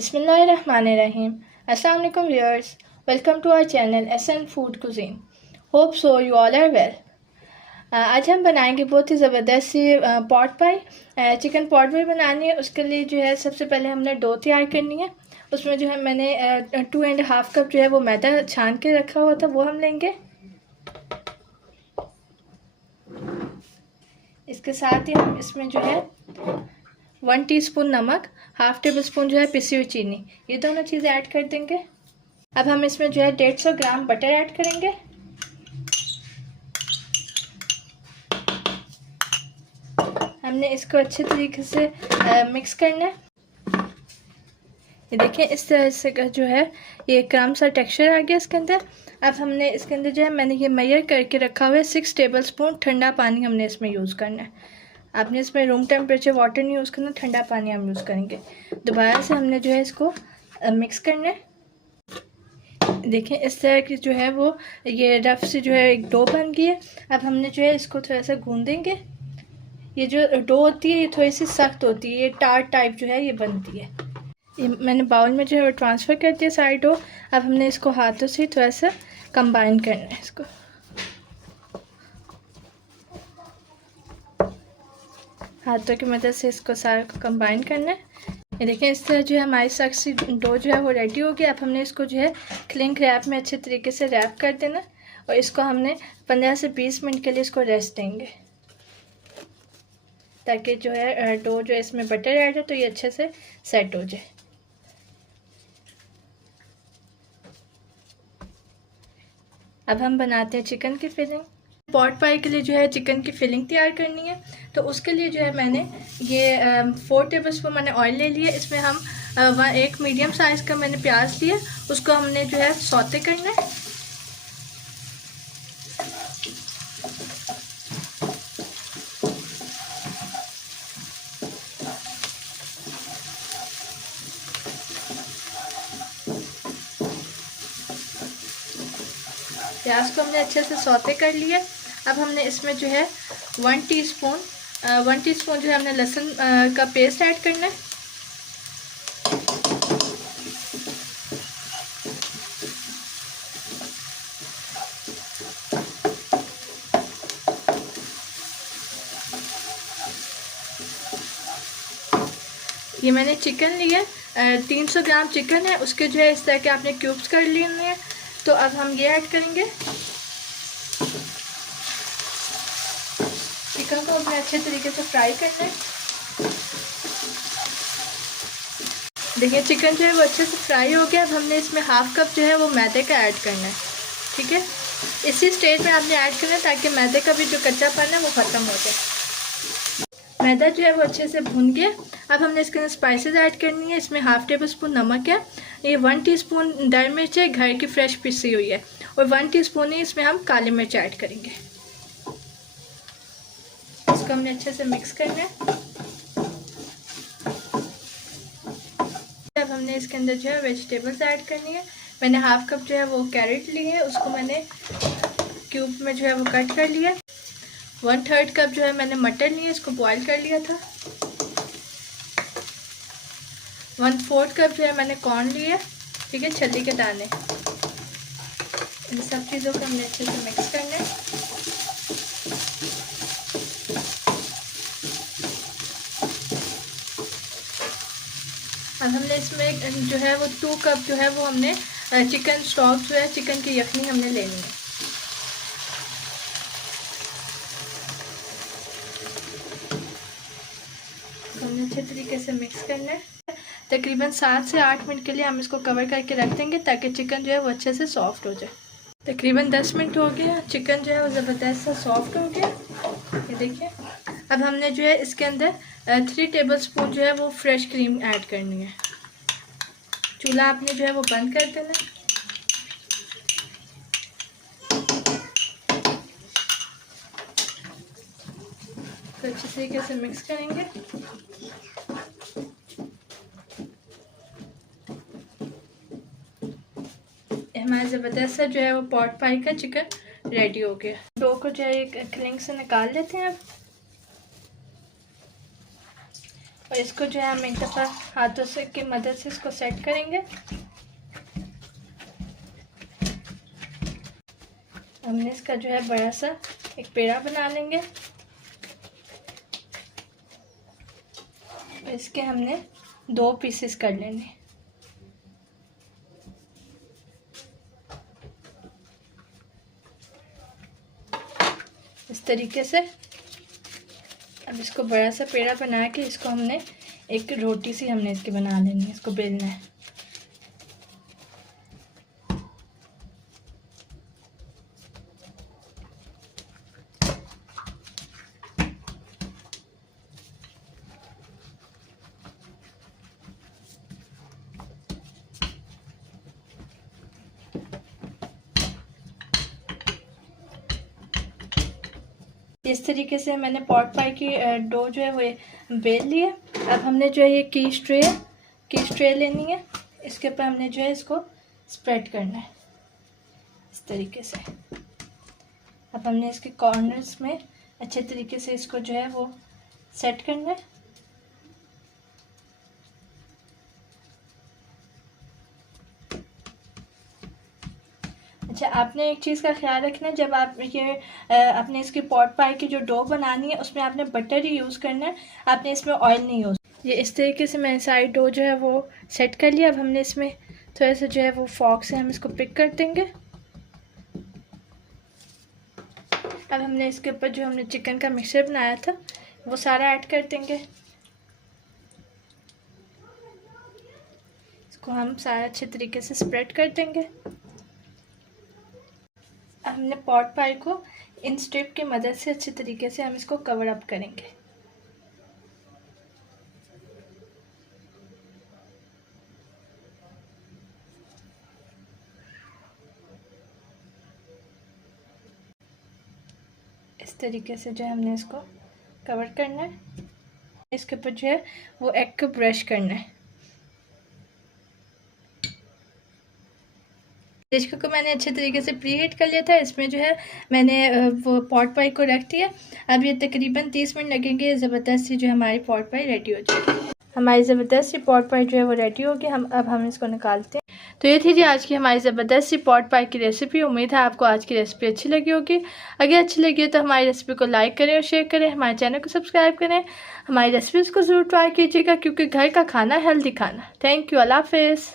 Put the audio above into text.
बिस्मिल्लाहिर्रहमानिर्रहीम। अस्सलाम वालेकुम viewers, welcome to our channel SN food cuisine. Hope so you all are well. आज हम बनाएंगे बहुत ही ज़बरदस्त सी pot pie. Chicken pot pie बनानी है। उसके लिए जो है सबसे पहले हमने डो तैयार करनी है। उसमें जो है मैंने 2.5 कप जो है वो मैदा छान के रखा हुआ था, वो हम लेंगे। इसके साथ ही हम इसमें जो है 1 टीस्पून नमक, हाफ टेबल स्पून जो है पिसी हुई चीनी, ये दोनों चीज़ें ऐड कर देंगे। अब हम इसमें जो है 150 ग्राम बटर ऐड करेंगे। हमने इसको अच्छे तरीके से मिक्स करना है। ये देखिए इस तरह से जो है ये क्रम सा टेक्सचर आ गया इसके अंदर। अब हमने इसके अंदर जो है मैंने ये मेजर करके रखा हुआ है 6 टेबल स्पून ठंडा पानी हमने इसमें यूज़ करना है। आपने इसमें रूम टेम्परेचर वाटर नहीं यूज़ करना, ठंडा पानी हम यूज़ करेंगे। दोबारा से हमने जो है इसको मिक्स करना है। देखें इस तरह की जो है वो ये रफ से जो है एक डो बन गई है। अब हमने जो है इसको थोड़ा सा गूंदेंगे। ये जो डो होती है ये थोड़ी सी सख्त होती है, ये टार्ट टाइप जो है ये बनती है। ये मैंने बाउल में जो है वो ट्रांसफ़र कर दिया सारी डो। अब हमने इसको हाथों से थोड़ा सा कंबाइन करना है। इसको हाथों की मदद से इसको सारा को कंबाइन करना है। ये देखें इस तरह जो है हमारी सख्त सी डो जो है वो रेडी हो गया। अब हमने इसको जो है क्लिंग रैप में अच्छे तरीके से रैप कर देना और इसको हमने 15 से 20 मिनट के लिए इसको रेस्ट देंगे, ताकि जो है डो जो है इसमें बटर ऐड है तो ये अच्छे से सेट हो जाए। अब हम बनाते हैं चिकन की फिलिंग। पॉट पाई के लिए जो है चिकन की फिलिंग तैयार करनी है, तो उसके लिए जो है मैंने ये 4 टेबल स्पून मैंने ऑयल ले लिया। इसमें हम एक मीडियम साइज़ का मैंने प्याज लिया, उसको हमने जो है सौते करना है। प्याज को हमने अच्छे से सौते कर लिया। अब हमने इसमें जो है 1 टीस्पून जो है हमने लहसुन का पेस्ट ऐड करना है। ये मैंने चिकन लिया 300 ग्राम चिकन है, उसके जो है इस तरह के आपने क्यूब्स कर लिए हैं। तो अब हम ये ऐड करेंगे। चिकन को हमने अच्छे तरीके से फ्राई करना है। देखिए चिकन जो है वो अच्छे से फ्राई हो गया। अब हमने इसमें हाफ कप जो है वो मैदे का ऐड करना है। ठीक है, इसी स्टेज में आपने ऐड करना है ताकि मैदे का भी जो कच्चापन है वो ख़त्म हो जाए। मैदा जो है वो अच्छे से भून गया। अब हमने इसके अंदर स्पाइसेस ऐड करनी है। इसमें हाफ टेबल स्पून नमक है, ये 1 टीस्पून दाल मिर्च है घर की फ्रेश पिसी हुई है, और 1 टीस्पून ही इसमें हम काली मिर्च ऐड करेंगे। इसको हमने अच्छे से मिक्स करना है। अब हमने इसके अंदर जो है वेजिटेबल्स ऐड करनी है। मैंने हाफ कप जो है वो कैरेट ली है, उसको मैंने क्यूब में जो है वो कट कर लिया। 1/3 कप जो है मैंने मटर लिया, इसको बॉईल कर लिया था। 1/4 कप जो है मैंने कॉर्न लिया, ठीक है, छली के दाने। इन सब चीज़ों को हमने अच्छे से मिक्स करना है। अब हमने इसमें जो है वो 2 कप जो है वो हमने चिकन स्टॉक जो है चिकन की यखनी हमने लेनी है। हमने अच्छे तरीके से मिक्स करना है। तकरीबन 7 से 8 मिनट के लिए हम इसको कवर करके रख देंगे ताकि चिकन जो है वो अच्छे से सॉफ्ट हो जाए। तकरीबन 10 मिनट हो गया, चिकन जो है वो ज़बरदस्त सा सॉफ्ट हो गया। ये देखिए अब हमने जो है इसके अंदर 3 टेबल स्पून जो है वो फ्रेश क्रीम ऐड करनी है। चूल्हा आपने जो है वो बंद कर देना है। तो अच्छे तरीके से मिक्स करेंगे। हमारा ज़बरदस्त सा जो है वो पॉट पाई का चिकन रेडी हो गया। डो को जो है एक क्लिंग से निकाल लेते हैं। अब और इसको जो है हम एक दफ़ा हाथों से की मदद से इसको सेट करेंगे। हमने इसका जो है बड़ा सा एक पेड़ा बना लेंगे। इसके हमने 2 पीसेस कर लेने। इस तरीके से अब इसको बड़ा सा पेड़ा बना के इसको हमने एक रोटी सी हमने इसकी बना लेनी है, इसको बेलना है। इस तरीके से मैंने पॉट पाई की डो जो है वो बेल ली है। अब हमने जो है ये कीश ट्रे लेनी है। इसके ऊपर हमने जो है इसको स्प्रेड करना है इस तरीके से। अब हमने इसके कॉर्नर्स में अच्छे तरीके से इसको जो है वो सेट करना है। अच्छा, आपने एक चीज़ का ख्याल रखना है, जब आप ये आपने इसकी पॉट पाई की जो डो बनानी है उसमें आपने बटर ही यूज़ करना है, आपने इसमें ऑयल नहीं यूज़। ये इस तरीके से मैंने सारी डो जो है वो सेट कर लिया। अब हमने इसमें थोड़ा सा जो है वो फॉर्क से हम इसको पिक कर देंगे। अब हमने इसके ऊपर जो हमने चिकन का मिक्सचर बनाया था वो सारा ऐड कर देंगे। इसको हम सारा अच्छे तरीके से स्प्रेड कर देंगे। अब हमने पॉट पाई को इन स्ट्रिप की मदद से अच्छे तरीके से हम इसको कवर अप करेंगे। इस तरीके से जो है हमने इसको कवर करना है। इसके ऊपर जो है वो एग को ब्रश करना है। डिश को मैंने अच्छे तरीके से प्री हीट कर लिया था। इसमें जो है मैंने वो पॉट पाई को रख दिया। अब ये तकरीबन 30 मिनट लगेंगे। ज़बरदस्त सी जो हमारी पॉट पाई रेडी हो जाएगी। हमारी ज़बरदस्त सी पॉट पाई जो है वो रेडी होगी। अब हम इसको निकालते हैं। तो ये थी जी आज की हमारी ज़बरदस्त सी पॉट पाई की रेसिपी। उम्मीद है आपको आज की रेसिपी अच्छी लगी होगी। अगर अच्छी लगी हो तो हमारी रेसिपी को लाइक करें और शेयर करें। हमारे चैनल को सब्सक्राइब करें। हमारी रेसिपीज़ को ज़रूर ट्राई कीजिएगा, क्योंकि घर का खाना हेल्दी खाना। Thank you. अल्लाह हाफ़िज़।